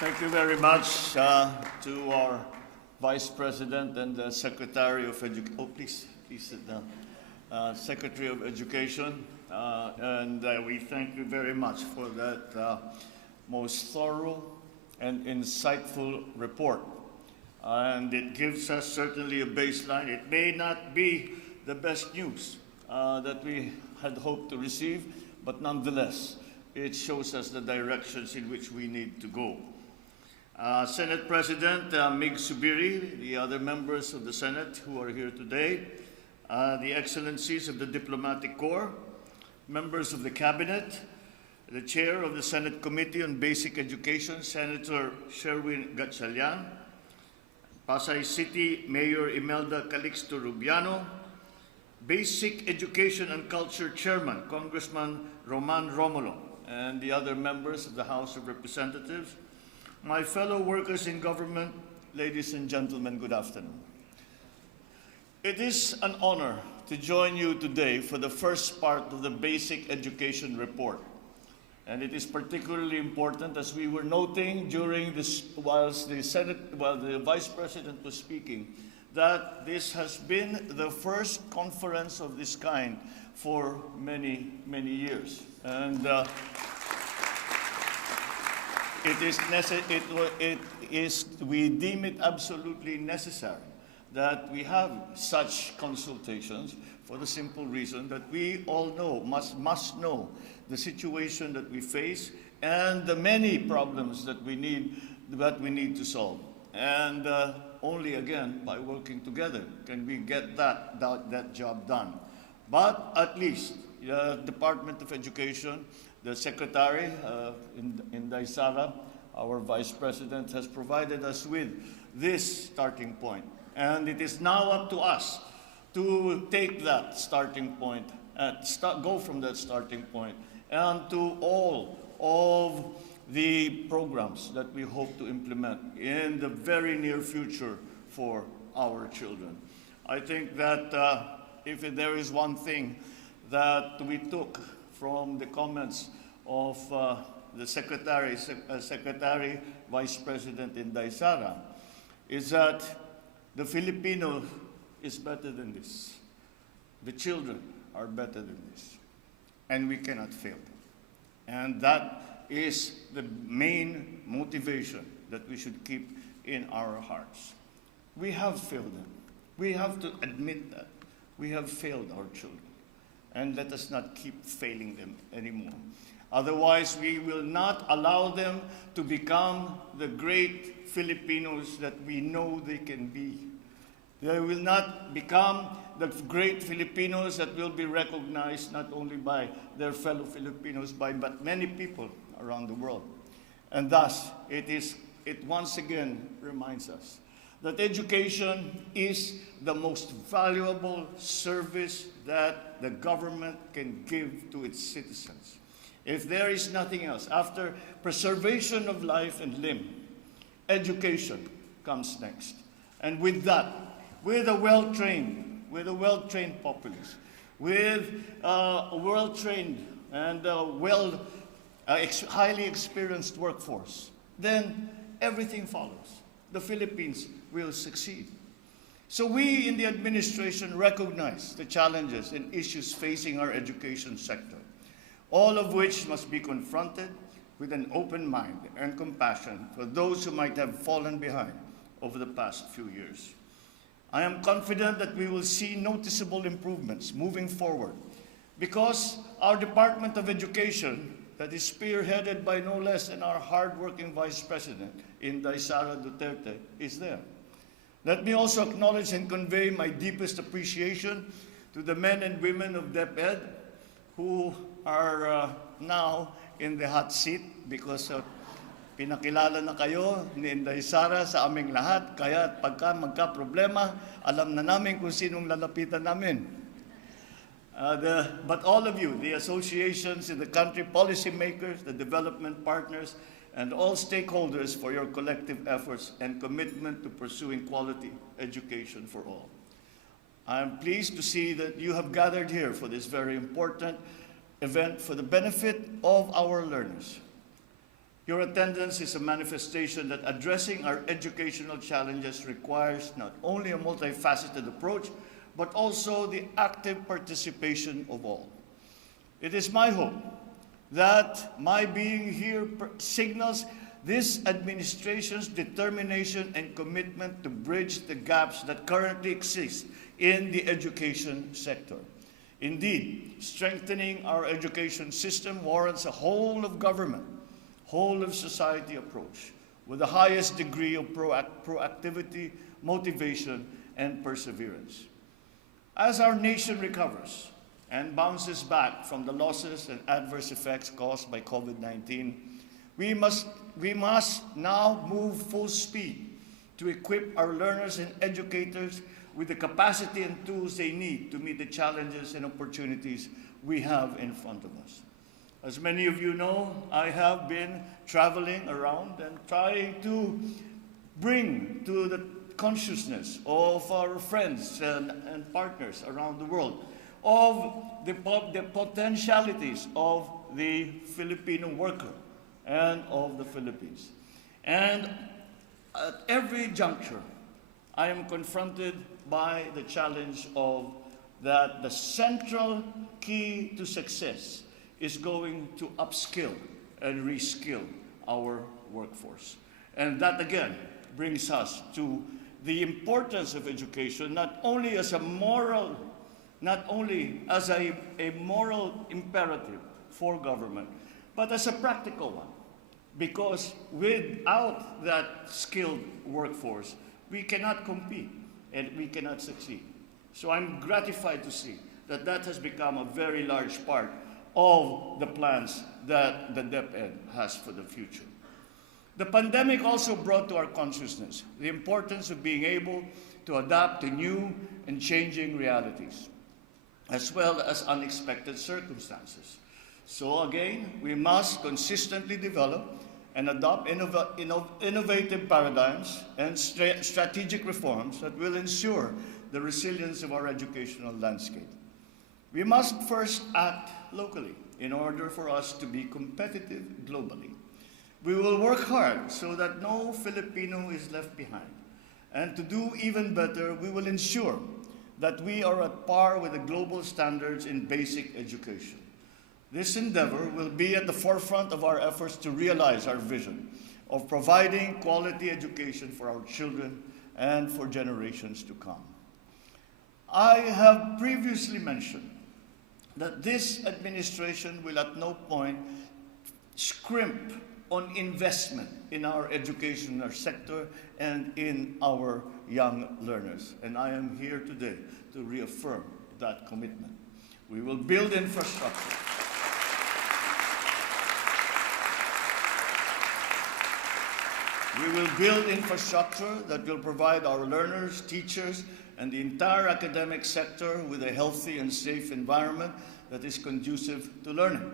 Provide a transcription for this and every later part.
Thank you very much to our Vice President and the Secretary of Education. Oh, please sit down. Secretary of Education, and we thank you very much for that most thorough and insightful report. And it gives us certainly a baseline. It may not be the best news that we had hoped to receive, but nonetheless, it shows us the directions in which we need to go. Senate President Mig Subiri, the other members of the Senate who are here today, the Excellencies of the Diplomatic Corps, members of the Cabinet, the Chair of the Senate Committee on Basic Education, Senator Sherwin Gatchalian, Pasay City Mayor Imelda Calixto Rubiano, Basic Education and Culture Chairman, Congressman Roman Romulo, and the other members of the House of Representatives, my fellow workers in government, ladies and gentlemen, good afternoon. It is an honor to join you today for the first part of the Basic Education Report. And it is particularly important, as we were noting during this, while the Vice President was speaking, that this has been the first conference of this kind for many, many years. And we deem it absolutely necessary that we have such consultations for the simple reason that we all know, must know the situation that we face and the many problems that we need to solve. And only again by working together can we get that job done. But at least the Department of Education, the Secretary in Daisara, our Vice President, has provided us with this starting point. And it is now up to us to take that starting point, go from that starting point, and to all of the programs that we hope to implement in the very near future for our children. I think that if there is one thing that we took from the comments of the Secretary, Vice President in Daisara, is that the Filipino is better than this. The children are better than this. And we cannot fail them. And that is the main motivation that we should keep in our hearts. We have failed them. We have to admit that. We have failed our children. And let us not keep failing them anymore. Otherwise, we will not allow them to become the great Filipinos that we know they can be. They will not become the great Filipinos that will be recognized not only by their fellow Filipinos, but many people around the world. And thus, it once again reminds us that education is the most valuable service that the government can give to its citizens. If there is nothing else, after preservation of life and limb, education comes next. And with that, with a well-trained populace, with a well-trained and highly experienced workforce, then everything follows. The Philippines will succeed. So we in the administration recognize the challenges and issues facing our education sector, all of which must be confronted with an open mind and compassion for those who might have fallen behind over the past few years. I am confident that we will see noticeable improvements moving forward because our Department of Education, that is spearheaded by no less than our hardworking Vice President in Daisara Duterte, is there. Let me also acknowledge and convey my deepest appreciation to the men and women of DepEd who are now in the hot seat because pinakilala na kayo ni Inday Sara sa aming lahat, kaya pagka magka-problema, alam na namin kung sinong lalapitan namin. But all of you, the associations in the country, policymakers, the development partners, and all stakeholders for your collective efforts and commitment to pursuing quality education for all. I am pleased to see that you have gathered here for this very important event for the benefit of our learners. Your attendance is a manifestation that addressing our educational challenges requires not only a multifaceted approach, but also the active participation of all. It is my hope that my being here signals this administration's determination and commitment to bridge the gaps that currently exist in the education sector. Indeed, strengthening our education system warrants a whole of government, whole of society approach with the highest degree of proactivity, motivation, and perseverance. As our nation recovers and bounces back from the losses and adverse effects caused by COVID-19, we must now move full speed to equip our learners and educators with the capacity and tools they need to meet the challenges and opportunities we have in front of us. As many of you know, I have been traveling around and trying to bring to the consciousness of our friends and partners around the world of the potentialities of the Filipino worker and of the Philippines. And at every juncture, I am confronted by the challenge of that the central key to success is going to upskill and reskill our workforce. And that again brings us to the importance of education, not only as a moral imperative for government, but as a practical one. Because without that skilled workforce, we cannot compete and we cannot succeed. So I'm gratified to see that that has become a very large part of the plans that the DepEd has for the future. The pandemic also brought to our consciousness the importance of being able to adapt to new and changing realities, as well as unexpected circumstances. So again, we must consistently develop and adopt innovative paradigms and strategic reforms that will ensure the resilience of our educational landscape. We must first act locally in order for us to be competitive globally. We will work hard so that no Filipino is left behind. And to do even better, we will ensure that we are at par with the global standards in basic education. This endeavor will be at the forefront of our efforts to realize our vision of providing quality education for our children and for generations to come. I have previously mentioned that this administration will at no point scrimp on investment in our educational sector and in our young learners. And I am here today to reaffirm that commitment. We will build infrastructure. We will build infrastructure that will provide our learners, teachers, and the entire academic sector with a healthy and safe environment that is conducive to learning.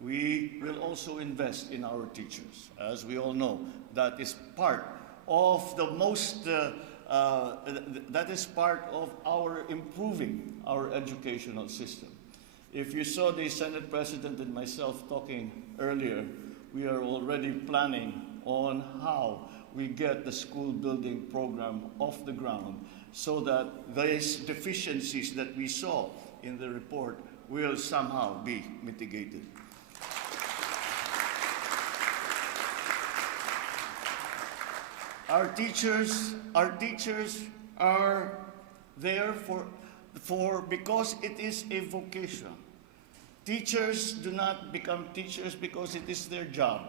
We will also invest in our teachers. As we all know, that is part of our improving our educational system. If you saw the Senate President and myself talking earlier, we are already planning on how we get the school building program off the ground so that these deficiencies that we saw in the report will somehow be mitigated. Our teachers are there because it is a vocation. Teachers do not become teachers because it is their job.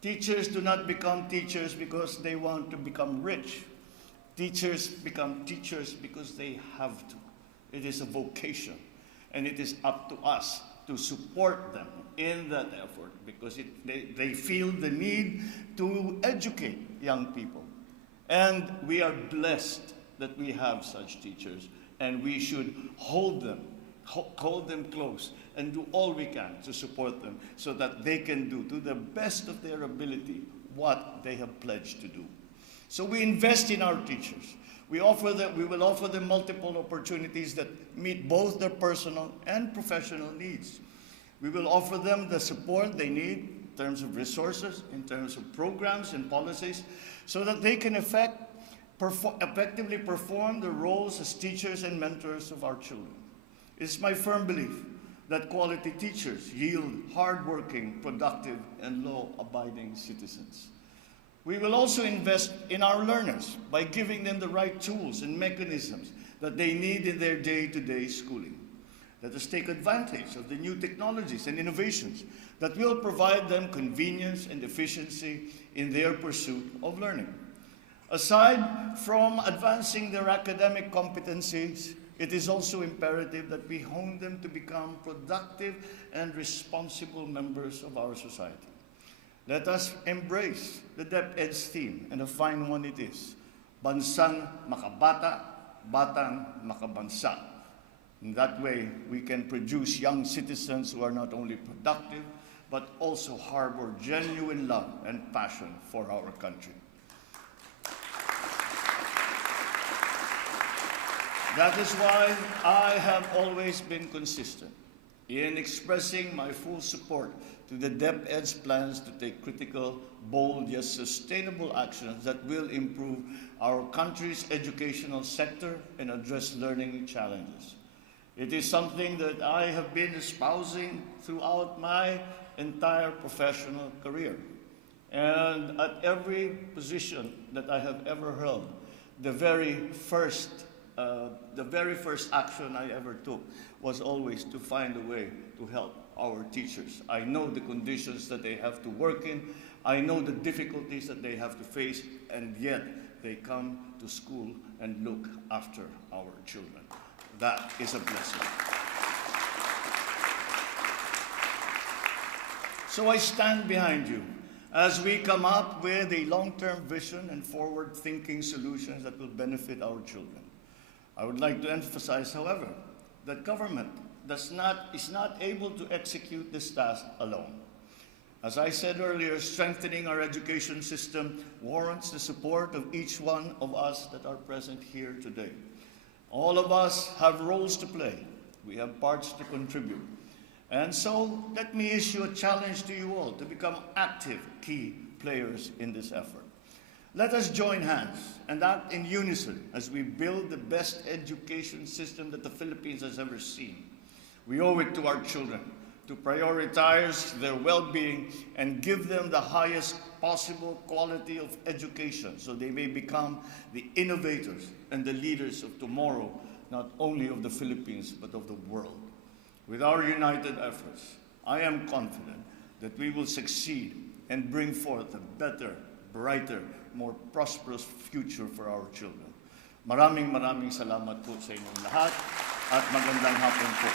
Teachers do not become teachers because they want to become rich. Teachers become teachers because they have to. It is a vocation, and it is up to us to support them in that effort because they feel the need to educate young people. And we are blessed that we have such teachers, and we should hold them close and do all we can to support them so that they can do to the best of their ability what they have pledged to do. So we invest in our teachers. We will offer them multiple opportunities that meet both their personal and professional needs. We will offer them the support they need terms of resources, in terms of programs and policies, so that they can effectively perform their roles as teachers and mentors of our children. It's my firm belief that quality teachers yield hardworking, productive, and law-abiding citizens. We will also invest in our learners by giving them the right tools and mechanisms that they need in their day-to-day schooling. Let us take advantage of the new technologies and innovations that will provide them convenience and efficiency in their pursuit of learning. Aside from advancing their academic competencies, it is also imperative that we hone them to become productive and responsible members of our society. Let us embrace the DepEd's theme, and a fine one it is, Bansang Makabata, Batang Makabansa. In that way, we can produce young citizens who are not only productive, but also harbor genuine love and passion for our country. That is why I have always been consistent in expressing my full support to the DepEd's plans to take critical, bold, yet sustainable actions that will improve our country's educational sector and address learning challenges. It is something that I have been espousing throughout my entire professional career. And at every position that I have ever held, the very first action I ever took was always to find a way to help our teachers. I know the conditions that they have to work in. I know the difficulties that they have to face, and yet they come to school and look after our children. That is a blessing. So I stand behind you as we come up with a long-term vision and forward-thinking solutions that will benefit our children. I would like to emphasize, however, that government is not able to execute this task alone. As I said earlier, strengthening our education system warrants the support of each one of us that are present here today. All of us have roles to play. We have parts to contribute. And so let me issue a challenge to you all to become active key players in this effort. Let us join hands and act in unison as we build the best education system that the Philippines has ever seen. We owe it to our children to prioritize their well-being and give them the highest possible quality of education so they may become the innovators and the leaders of tomorrow, not only of the Philippines, but of the world. With our united efforts, I am confident that we will succeed and bring forth a better, brighter, more prosperous future for our children. Maraming salamat po sa inyong lahat at magandang hapon po.